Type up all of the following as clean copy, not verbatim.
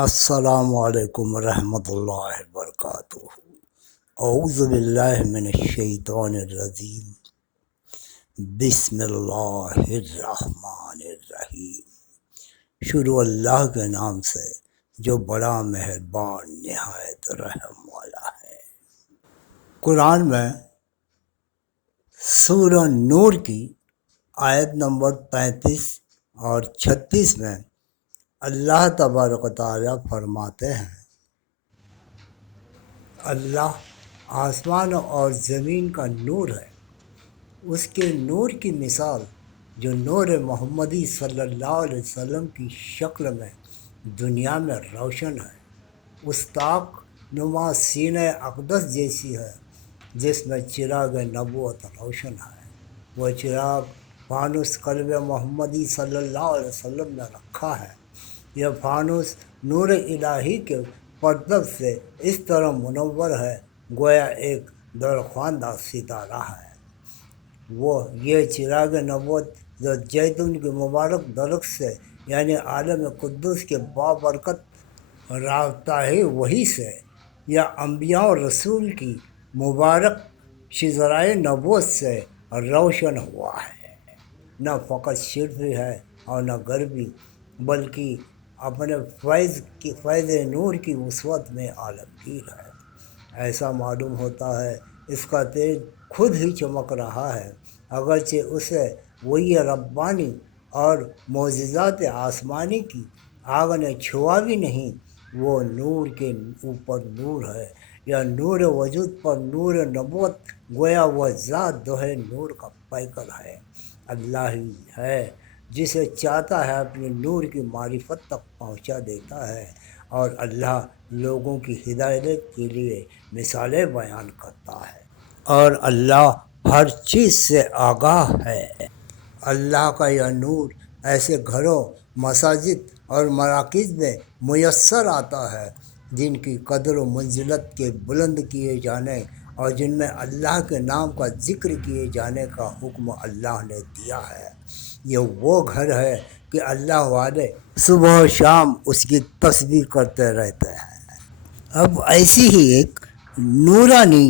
السلام علیکم ورحمۃ اللہ وبرکاتہ۔ اعوذ باللہ من الشیطان الرجیم، بسم اللہ الرحمن الرحیم۔ شروع اللہ کے نام سے جو بڑا مہربان نہایت رحم والا ہے۔ قرآن میں سورہ نور کی آیت نمبر 35 اور 36 میں اللہ تبارک و تعالیٰ فرماتے ہیں، اللہ آسمان اور زمین کا نور ہے، اس کے نور کی مثال جو نور محمدی صلی اللہ علیہ وسلم کی شکل میں دنیا میں روشن ہے، اس طاق نما سینہ اقدس جیسی ہے جس میں چراغ نبوت روشن ہے۔ وہ چراغ فانوس قلب محمدی صلی اللہ علیہ وسلم نے رکھا ہے۔ یہ فانوس نور الہی کے پردب سے اس طرح منور ہے گویا ایک درخواندہ ستارہ ہے۔ یہ چراغ نبوت جو زیتون کے مبارک درخت سے یعنی عالم قدس کے بابرکت رابطہ ہے وہی سے یا انبیاء و رسول کی مبارک شجرائے نبوت سے روشن ہوا ہے۔ نہ فقط شرفی ہے اور نہ غربی، بلکہ اپنے فیض نور کی وسعت میں عالمگیر ہے۔ ایسا معلوم ہوتا ہے اس کا تیج خود ہی چمک رہا ہے، اگرچہ اسے وہی ربانی اور معجزات آسمانی کی آگ نے چھوا بھی نہیں۔ وہ نور کے اوپر نور ہے، یا نور وجود پر نور نبوت، گویا وہ ذات دوہے نور کا پیکر ہے۔ اللہ ہی ہے جسے چاہتا ہے اپنے نور کی معرفت تک پہنچا دیتا ہے، اور اللہ لوگوں کی ہدایت کے لیے مثالیں بیان کرتا ہے، اور اللہ ہر چیز سے آگاہ ہے۔ اللہ کا یہ نور ایسے گھروں، مساجد اور مراکز میں میسر آتا ہے جن کی قدر و منزلت کے بلند کیے جانے اور جن میں اللہ کے نام کا ذکر کیے جانے کا حکم اللہ نے دیا ہے۔ یہ وہ گھر ہے کہ اللہ والے صبح و شام اس کی تسبیح کرتے رہتے ہیں۔ اب ایسی ہی ایک نورانی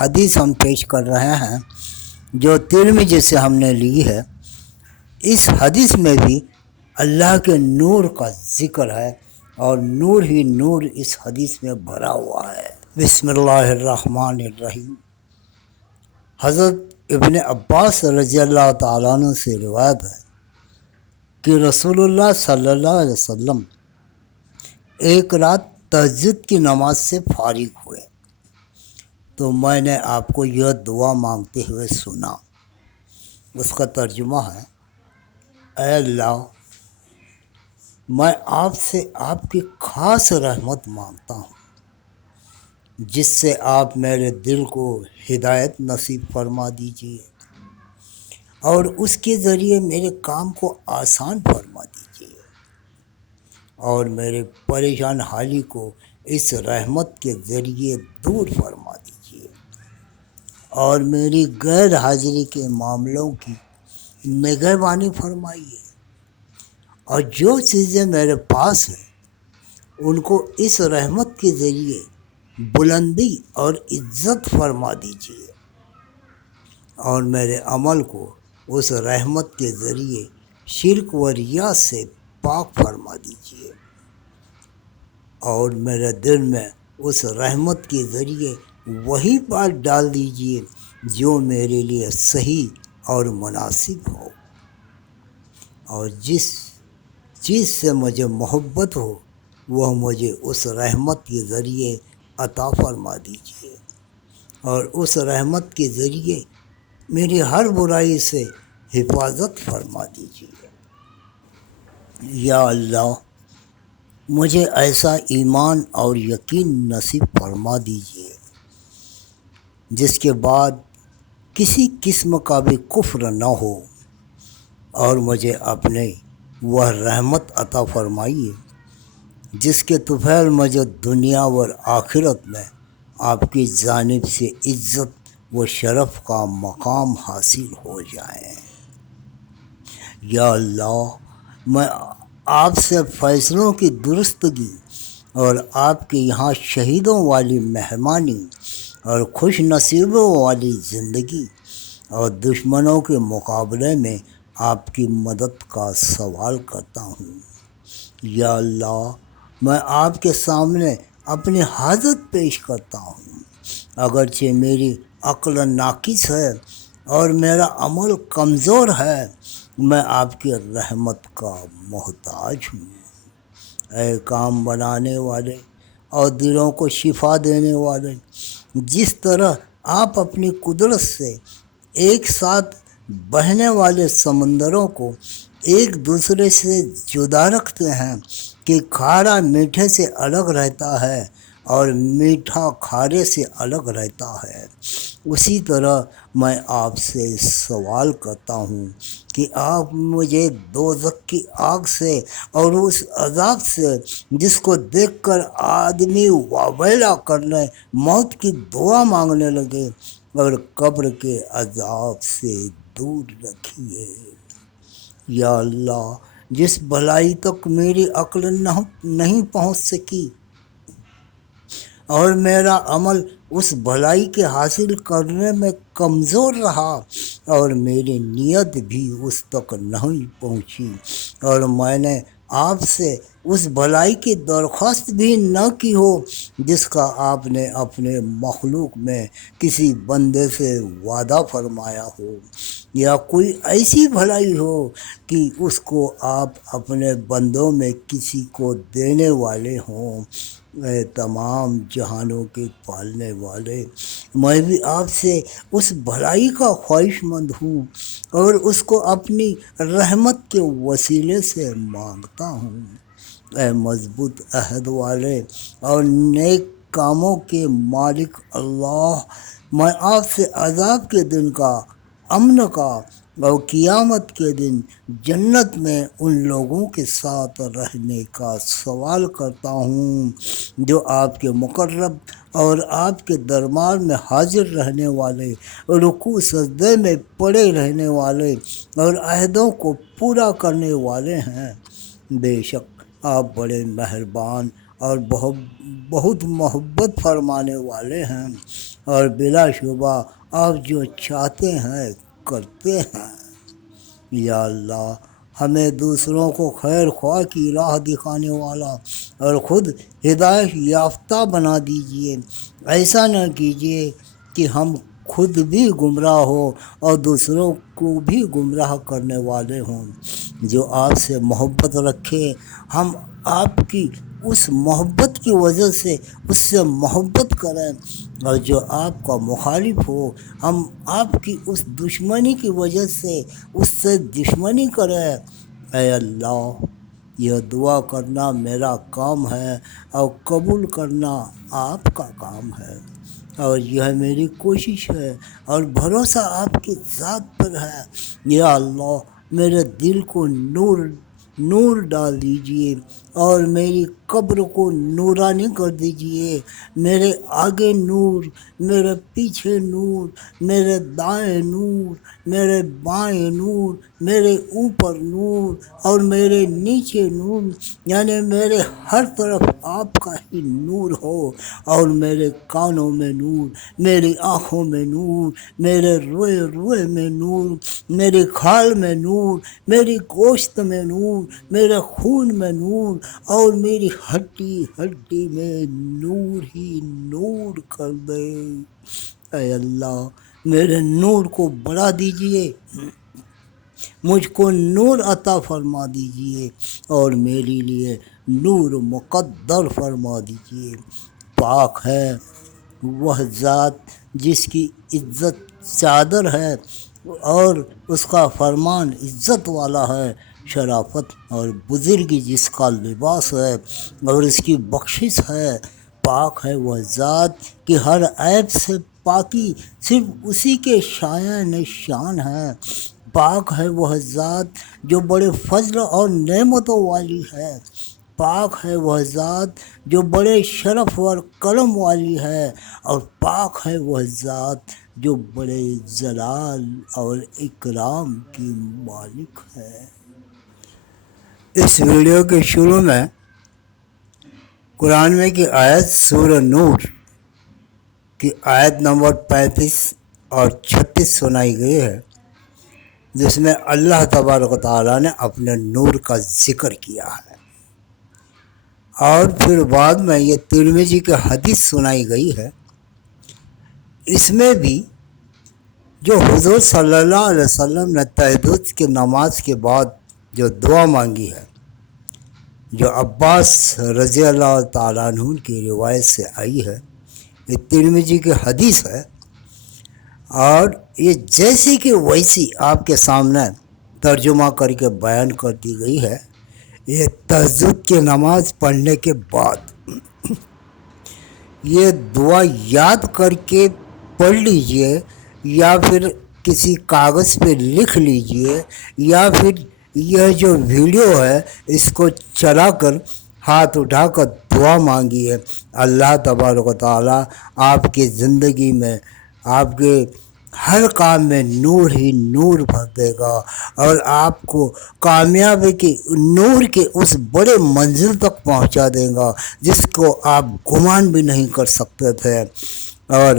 حدیث ہم پیش کر رہے ہیں جو ترمذی سے ہم نے لی ہے۔ اس حدیث میں بھی اللہ کے نور کا ذکر ہے، اور نور ہی نور اس حدیث میں بھرا ہوا ہے۔ بسم اللہ الرحمن الرحیم۔ حضرت ابن عباس رضی اللہ تعالیٰ عنہ سے روایت ہے کہ رسول اللہ صلی اللہ علیہ وسلم ایک رات تہجد کی نماز سے فارغ ہوئے تو میں نے آپ کو یہ دعا مانگتے ہوئے سنا۔ اس کا ترجمہ ہے، اے اللہ، میں آپ سے آپ کی خاص رحمت مانگتا ہوں جس سے آپ میرے دل کو ہدایت نصیب فرما دیجیے، اور اس کے ذریعے میرے کام کو آسان فرما دیجیے، اور میرے پریشان حالی کو اس رحمت کے ذریعے دور فرما دیجیے، اور میری غیر حاضری کے معاملوں کی نگہبانی فرمائیے، اور جو چیزیں میرے پاس ہیں ان کو اس رحمت کے ذریعے بلندی اور عزت فرما دیجیے، اور میرے عمل کو اس رحمت کے ذریعے شرک و ریا سے پاک فرما دیجیے، اور میرے دل میں اس رحمت کے ذریعے وہی بات ڈال دیجیے جو میرے لیے صحیح اور مناسب ہو، اور جس چیز سے مجھے محبت ہو وہ مجھے اس رحمت کے ذریعے عطا فرما دیجیے، اور اس رحمت کے ذریعے میری ہر برائی سے حفاظت فرما دیجیے۔ یا اللہ، مجھے ایسا ایمان اور یقین نصیب فرما دیجیے جس کے بعد کسی قسم کا بھی کفر نہ ہو، اور مجھے اپنے وہ رحمت عطا فرمائیے جس کے طفیل مجھے دنیا و آخرت میں آپ کی جانب سے عزت و شرف کا مقام حاصل ہو جائے۔ یا اللہ، میں آپ سے فیصلوں کی درستگی اور آپ کے یہاں شہیدوں والی مہمانی اور خوش نصیبوں والی زندگی اور دشمنوں کے مقابلے میں آپ کی مدد کا سوال کرتا ہوں۔ یا اللہ، میں آپ کے سامنے اپنی حاجت پیش کرتا ہوں۔ اگرچہ میری عقل ناقص ہے اور میرا عمل کمزور ہے، میں آپ کی رحمت کا محتاج ہوں۔ اے کام بنانے والے اور دلوں کو شفا دینے والے، جس طرح آپ اپنی قدرت سے ایک ساتھ بہنے والے سمندروں کو ایک دوسرے سے جدا رکھتے ہیں کہ کھارا میٹھے سے الگ رہتا ہے اور میٹھا کھارے سے الگ رہتا ہے، اسی طرح میں آپ سے سوال کرتا ہوں کہ آپ مجھے دوزخ کی آگ سے اور اس عذاب سے جس کو دیکھ کر آدمی واویلا کرنے موت کی دعا مانگنے لگے، اور قبر کے عذاب سے دور رکھیے۔ یا اللہ، جس بھلائی تک میری عقل نہیں پہنچ سکی اور میرا عمل اس بھلائی کے حاصل کرنے میں کمزور رہا اور میری نیت بھی اس تک نہیں پہنچی، اور میں نے آپ سے اس بھلائی کی درخواست بھی نہ کی ہو جس کا آپ نے اپنے مخلوق میں کسی بندے سے وعدہ فرمایا ہو، یا کوئی ایسی بھلائی ہو کہ اس کو آپ اپنے بندوں میں کسی کو دینے والے ہوں، اے تمام جہانوں کے پالنے والے، میں بھی آپ سے اس بھلائی کا خواہش مند ہوں اور اس کو اپنی رحمت کے وسیلے سے مانگتا ہوں۔ اے مضبوط عہد والے اور نیک کاموں کے مالک اللہ، میں آپ سے عذاب کے دن کا، امن کا اور قیامت کے دن جنت میں ان لوگوں کے ساتھ رہنے کا سوال کرتا ہوں جو آپ کے مقرب اور آپ کے دربار میں حاضر رہنے والے، رکوع سجدے میں پڑے رہنے والے اور عہدوں کو پورا کرنے والے ہیں۔ بے شک آپ بڑے مہربان اور بہت محبت فرمانے والے ہیں، اور بلا شبہ آپ جو چاہتے ہیں کرتے ہیں۔ یا اللہ، ہمیں دوسروں کو خیر خواہ کی راہ دکھانے والا اور خود ہدایت یافتہ بنا دیجیے۔ ایسا نہ کیجیے کہ ہم خود بھی گمراہ ہوں اور دوسروں کو بھی گمراہ کرنے والے ہوں۔ جو آپ سے محبت رکھے، ہم آپ کی اس محبت کی وجہ سے اس سے محبت کریں، اور جو آپ کا مخالف ہو، ہم آپ کی اس دشمنی کی وجہ سے اس سے دشمنی کریں۔ اے اللہ، یہ دعا کرنا میرا کام ہے اور قبول کرنا آپ کا کام ہے، اور یہ میری کوشش ہے اور بھروسہ آپ کی ذات پر ہے۔ یا اللہ، میرے دل کو نور ڈال دیجئے اور میری قبر کو نورانی کر دیجئے۔ میرے آگے نور، میرے پیچھے نور، میرے دائیں نور، میرے بائیں نور، میرے اوپر نور اور میرے نیچے نور، یعنی میرے ہر طرف آپ کا ہی نور ہو، اور میرے کانوں میں نور، میری آنکھوں میں نور، میرے روئے میں نور، میری کھال میں نور، میری گوشت میں نور، میرے خون میں نور، اور میری ہڈی ہڈی میں نور ہی نور کر دے۔ اے اللہ، میرے نور کو بڑھا دیجئے، مجھ کو نور عطا فرما دیجئے اور میرے لیے نور مقدر فرما دیجئے۔ پاک ہے وہ ذات جس کی عزت چادر ہے اور اس کا فرمان عزت والا ہے، شرافت اور بزرگی جس کا لباس ہے اور اس کی بخشش ہے۔ پاک ہے وہ ذات کہ ہر عیب سے پاکی صرف اسی کے شایان شان ہے۔ پاک ہے وہ ذات جو بڑے فضل اور نعمتوں والی ہے۔ پاک ہے وہ ذات جو بڑے شرف اور کرم والی ہے، اور پاک ہے وہ ذات جو بڑے جلال اور اکرام کی مالک ہے۔ اس ویڈیو کے شروع میں قرآن میں کی آیت سورہ نور کی آیت نمبر 35 اور 36 سنائی گئی ہے، جس میں اللہ تبارک و تعالیٰ نے اپنے نور کا ذکر کیا ہے، اور پھر بعد میں یہ ترمذی کی حدیث سنائی گئی ہے۔ اس میں بھی جو حضور صلی اللہ علیہ وسلم نے تہجد کی نماز کے بعد جو دعا مانگی ہے، جو عباس رضی اللہ تعالیٰ عنہ کی روایت سے آئی ہے، یہ ترمذی کی حدیث ہے، اور یہ جیسی کہ ویسی آپ کے سامنے ترجمہ کر کے بیان کر دی گئی ہے۔ یہ تہجد کی نماز پڑھنے کے بعد یہ دعا یاد کر کے پڑھ لیجئے، یا پھر کسی کاغذ پہ لکھ لیجئے، یا پھر یہ جو ویڈیو ہے اس کو چلا کر ہاتھ اٹھا کر دعا مانگیے۔ اللہ تبارک و تعالیٰ آپ کی زندگی میں، آپ کے ہر کام میں نور ہی نور بھر دے گا، اور آپ کو کامیابی کی نور کے اس بڑے منزل تک پہنچا دے گا جس کو آپ گمان بھی نہیں کر سکتے تھے۔ اور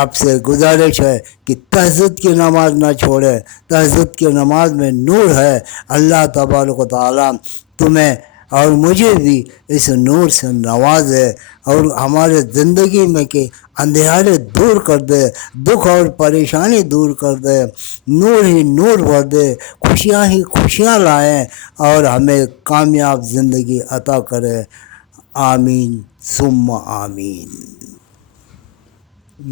آپ سے گزارش ہے کہ تہجد کی نماز نہ چھوڑے، تہجد کی نماز میں نور ہے۔ اللہ تبارک و تعالیٰ تمہیں اور مجھے بھی اس نور سے نوازے، اور ہمارے زندگی میں کہ اندھیرے دور کر دے، دکھ اور پریشانی دور کر دے، نور ہی نور بھر دے، خوشیاں ہی خوشیاں لائیں، اور ہمیں کامیاب زندگی عطا کرے۔ آمین ثم آمین۔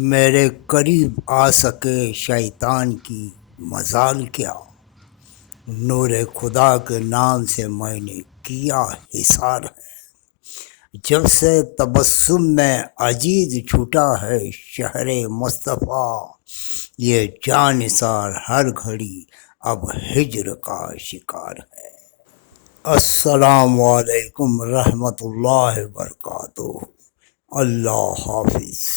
میرے قریب آ سکے شیطان کی مجال کیا، نور خدا کے نام سے میں نے کیا حصار ہے۔ جب سے تبسم میں عزیز چھوٹا ہے شہر مصطفیٰ، یہ جان نثار ہر گھڑی اب ہجر کا شکار ہے۔ السلام علیکم رحمۃ اللہ وبرکاتہ۔ اللہ حافظ۔